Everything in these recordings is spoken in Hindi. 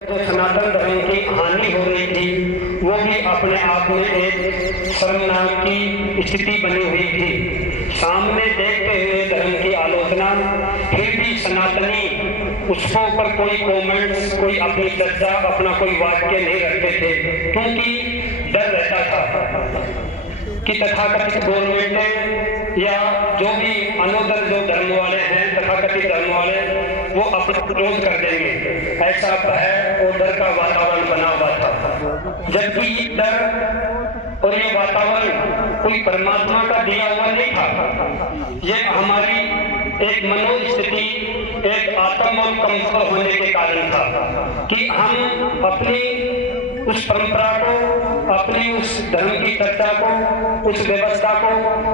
जो सनातन धर्म की हानि हो रही थी वो भी अपने आप में एक शर्मनाक की स्थिति बनी हुई थी। सामने देखते हुए धर्म की आलोचना, फिर भी सनातनी उसके ऊपर कोई कमेंट्स, कोई अपनी चर्चा, अपना कोई वाक्य नहीं रखते थे, क्योंकि डर रहता था कि तथाकथित गवर्नमेंट या जो भी अनोदर जो धर्म वाले हैं, तथाकथित धर्म वाले, वो अपना विरोध कर देंगे। ऐसा भय और डर का वातावरण बना हुआ था, जबकि ये डर और ये वातावरण कोई परमात्मा का दिया हुआ नहीं था। ये हमारी एक मनोस्थिति, एक आत्म और कमजोर होने के कारण था कि हम अपनी उस परंपरा को, अपनी उस धर्म की चर्चा को, उस व्यवस्था को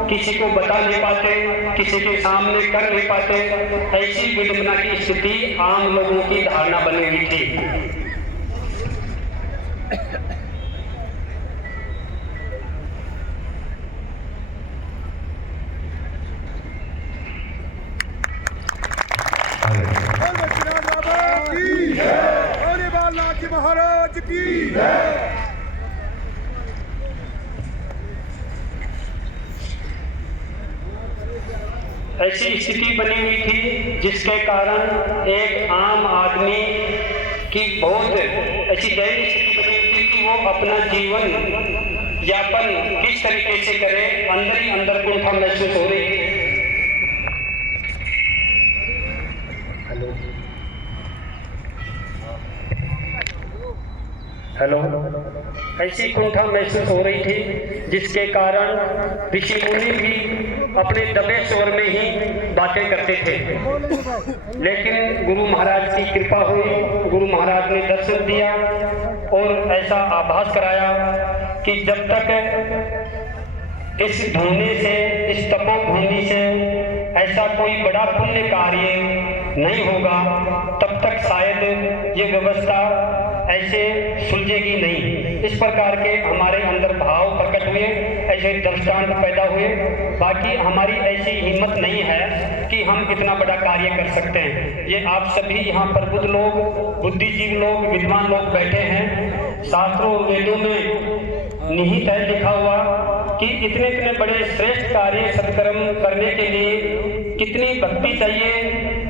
किसी को बता नहीं पाते, किसी के सामने कर नहीं पाते। ऐसी विडंबना की स्थिति आम लोगों की धारणा बनी हुई थी। महाराज की ऐसी स्थिति बनी हुई थी जिसके कारण एक आम आदमी की बहुत ऐसी दयनीय स्थिति बनी हुई थी कि वो अपना जीवन यापन किस तरीके से करे, अंदर ही अंदर कुंठा महसूस हो रही थी। हेलो, ऐसी कुंठा महसूस हो रही थी जिसके कारण ऋषि मुनि भी अपने दबे स्वर में ही बातें करते थे। लेकिन गुरु महाराज की कृपा हुई, गुरु महाराज ने दर्शन दिया और ऐसा आभास कराया कि जब तक इस धूने से, इस तपोभूमि से ऐसा कोई बड़ा पुण्य कार्य नहीं होगा, तब तक शायद ये व्यवस्था ऐसे सुलझेगी नहीं। इस प्रकार के हमारे अंदर भाव प्रकट हुए, ऐसे दृष्टांत पैदा हुए। बाकी हमारी ऐसी हिम्मत नहीं है कि हम इतना बड़ा कार्य कर सकते हैं। ये आप सभी यहाँ पर बुद्ध लोग, बुद्धिजीवी लोग, विद्वान लोग बैठे हैं। शास्त्रों वेदों में निहित है लिखा हुआ कि इतने इतने बड़े श्रेष्ठ कार्य सत्कर्म करने के लिए कितनी भक्ति चाहिए,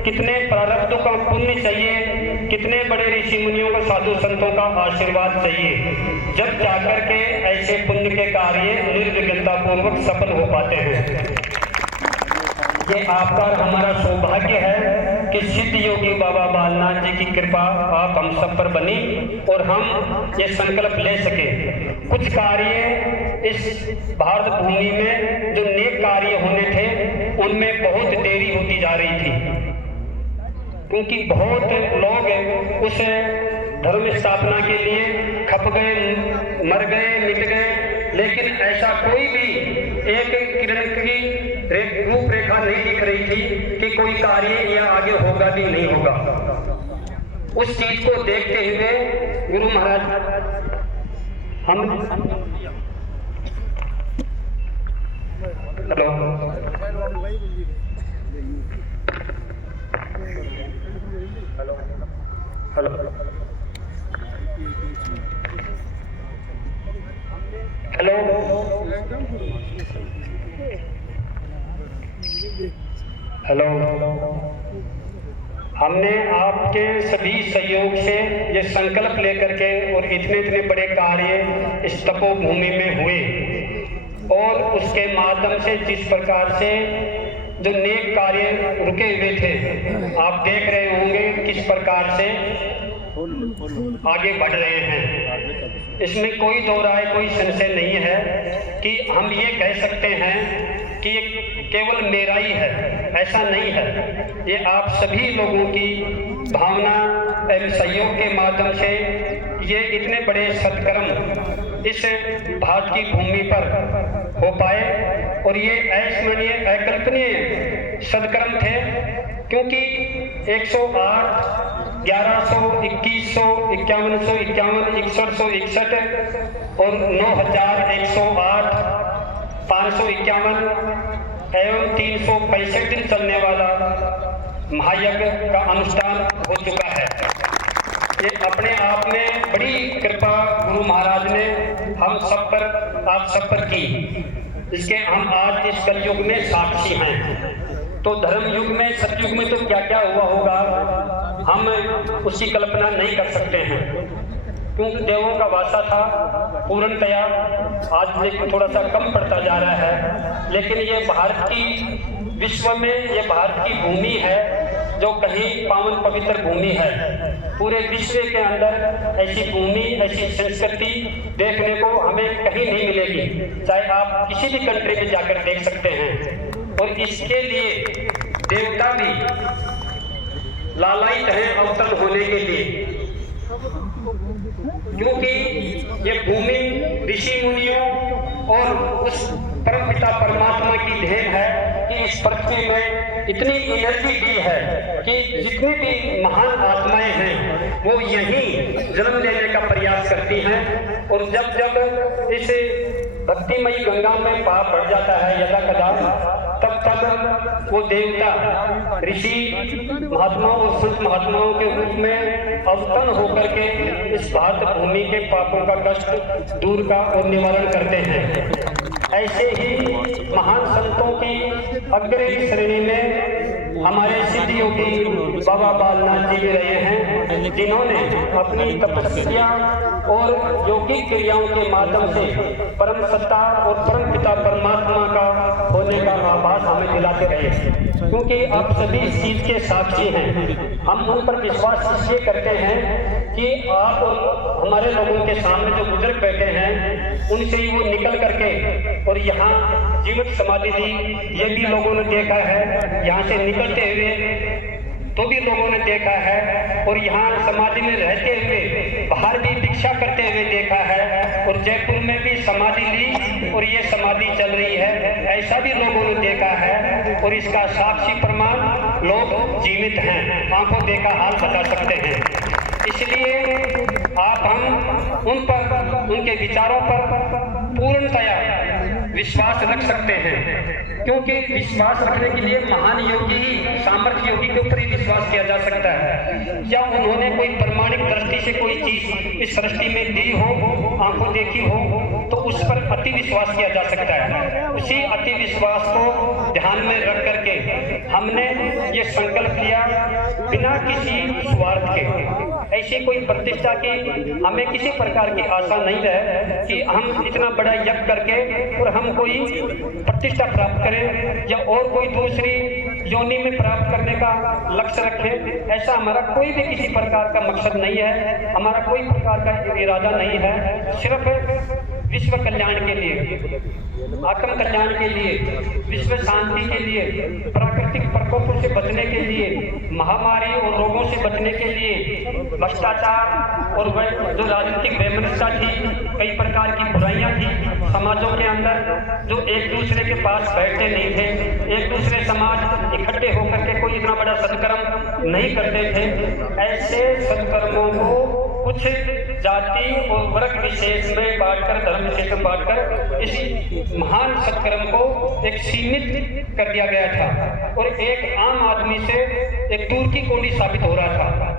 कितने प्रारब्धों का पुण्य चाहिए, कितने बड़े ऋषि मुनियों को, साधु संतों का आशीर्वाद चाहिए, जब जाकर के ऐसे पुण्य के कार्य निर्विघ्नता पूर्वक सफल हो पाते हैं। ये आपका और हमारा सौभाग्य है कि सिद्ध योगी बाबा बालनाथ जी की कृपा आप हम सब पर बनी और हम ये संकल्प ले सके। कुछ कार्य इस भारत भूमि में जो नेक कार्य होने थे उनमें बहुत देरी होती जा रही थी, क्योंकि बहुत लोग उस धर्म स्थापना के लिए खप गए, मर गए, मिट गए, लेकिन ऐसा कोई भी एक किरण की रूपरेखा नहीं दिख रही थी कि कोई कार्य यह आगे होगा भी नहीं होगा। उस चीज को देखते हुए गुरु महाराज हम हेलो हेलो हेलो हमने आपके सभी सहयोग से ये संकल्प लेकर के और इतने इतने बड़े कार्य इस तपोभूमि में हुए, और उसके माध्यम से जिस प्रकार से जो नेक कार्य रुके हुए थे, आप देख रहे होंगे किस प्रकार से आगे बढ़ रहे हैं। इसमें कोई दो राय, कोई संशय नहीं है कि हम ये कह सकते हैं कि ये केवल मेरा ही है, ऐसा नहीं है। ये आप सभी लोगों की भावना एवं सहयोग के माध्यम से ये इतने बड़े सत्कर्म इस भारत की भूमि पर हो पाए, और ये अविस्मरणीय, अकल्पनीय सत्कर्म थे, क्योंकि 108, 1100, 2100, 5151, 6161 और 9108, 551 एवं 365 दिन चलने वाला महायज्ञ का अनुष्ठान हो चुका है। ये अपने आप में बड़ी कृपा गुरु महाराज ने हम सब पर, आप सब पर की। इसके हम आज इस कलयुग में साक्षी हैं। तो धर्म युग में, सतयुग में तो क्या क्या हुआ होगा हम उसकी कल्पना नहीं कर सकते हैं, क्योंकि देवों का वासा था पूर्णतया, आज लेकिन थोड़ा सा कम पड़ता जा रहा है। लेकिन ये भारत की, विश्व में ये भारत की भूमि है जो कहीं पावन पवित्र भूमि है। पूरे विश्व के अंदर ऐसी भूमि, ऐसी संस्कृति देखने को हमें कहीं नहीं मिलेगी, चाहे आप किसी भी कंट्री में जाकर देख सकते हैं। और इसके लिए देवता भी लालायित हैं अवतरण होने के लिए, क्योंकि ये भूमि ऋषि मुनियों और उस परमपिता परमात्मा की देन है कि इस पृथ्वी में इतनी एनर्जी दी है कि जितनी भी महान आत्माएं हैं वो यहीं जन्म लेने का प्रयास करती हैं। और जब जब इस भक्तिमयी गंगा में पाप बढ़ जाता है यदा कदा, तब तब वो देवता ऋषि महात्माओं और संत महात्माओं के रूप में अवतरण होकर के इस भारत भूमि के पापों का कष्ट दूर का और निवारण करते हैं। ऐसे ही महान संतों की अग्रणी श्रेणी में हमारे सिद्ध योगी बाबा बालनाथ जी भी रहे हैं, जिन्होंने अपनी तपस्या और यौगिक क्रियाओं के माध्यम से परम सत्ता और परम पिता परमात्मा का होने का आभास हमें दिलाते रहे। क्योंकि आप सभी इस चीज के साक्षी हैं। हम उन पर विश्वास इसलिए करते हैं कि आप हमारे लोगों के सामने जो बुजुर्ग बैठे हैं उनसे ही वो निकल करके और यहाँ जीवित समाधि दी, ये भी लोगों ने देखा है। यहाँ से निकलते हुए तो भी लोगों ने देखा है, और यहाँ समाधि में रहते हुए बाहर भी भिक्षा करते हुए देखा है, और जयपुर में भी समाधि ली और ये समाधि चल रही है, ऐसा भी लोगों ने देखा है। और इसका साक्षी प्रमाण लोग जीवित हैं, आंखों देखा हाल बता सकते हैं। इसलिए आप हम उन पर, उनके विचारों पर पूर्णतया विश्वास रख सकते हैं, क्योंकि विश्वास रखने के लिए महान योगी ही, सामर्थ्य योगी के ऊपर ही विश्वास किया जा सकता है। या उन्होंने कोई प्रमाणिक दृष्टि से कोई चीज इस सृष्टि में दी हो, आंखों देखी हो, तो उस पर अति विश्वास किया जा सकता है। उसी अति विश्वास को ध्यान में रख करके हमने ये संकल्प लिया, बिना किसी स्वार्थ के, ऐसी कोई प्रतिष्ठा की हमें किसी प्रकार की आशा नहीं रहे कि हम इतना बड़ा यज्ञ करके और हम कोई प्रतिष्ठा प्राप्त करें या और कोई दूसरी योनि में प्राप्त करने का लक्ष्य रखें। ऐसा हमारा कोई भी किसी प्रकार का मकसद नहीं है, हमारा कोई प्रकार का इरादा नहीं है। सिर्फ विश्व कल्याण के लिए, आत्म कल्याण के लिए, विश्व शांति के लिए, प्राकृतिक प्रकोपों से बचने के लिए, महामारी और रोगों से बचने के लिए, भ्रष्टाचार और जो राजनीतिक वैमनस्यता थी, कई प्रकार की बुराइयां थी समाजों के अंदर, जो एक दूसरे के पास बैठते नहीं थे, एक दूसरे समाज इकट्ठे होकर के कोई इतना बड़ा सत्कर्म नहीं करते थे। ऐसे सत्कर्मों को कुछ जाति और वर्ग विशेष में बांटकर, धर्म विशेष में बांटकर इस महान सत्कर्म को एक सीमित कर दिया गया था और एक आम आदमी से एक दूर की कोड़ी साबित हो रहा था।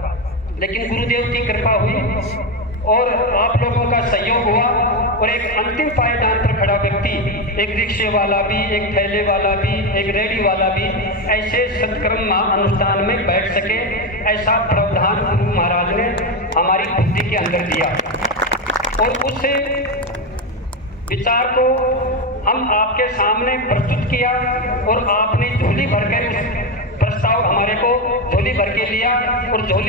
लेकिन गुरुदेव की कृपा हुई और आप लोगों का सहयोग हुआ और एक अंतिम पायदान पर खड़ा व्यक्ति, एक रिक्शे वाला भी, एक थैले वाला भी, एक रेडी वाला भी ऐसे सत्कर्म अनुष्ठान में बैठ सके, ऐसा प्रावधान गुरु महाराज ने हमारी बुद्धि के अंदर दिया। और उस विचार को हम आपके सामने प्रस्तुत किया और आपने झोली भरकर उस प्रस्ताव हमारे को झोली भर के लिया और झोली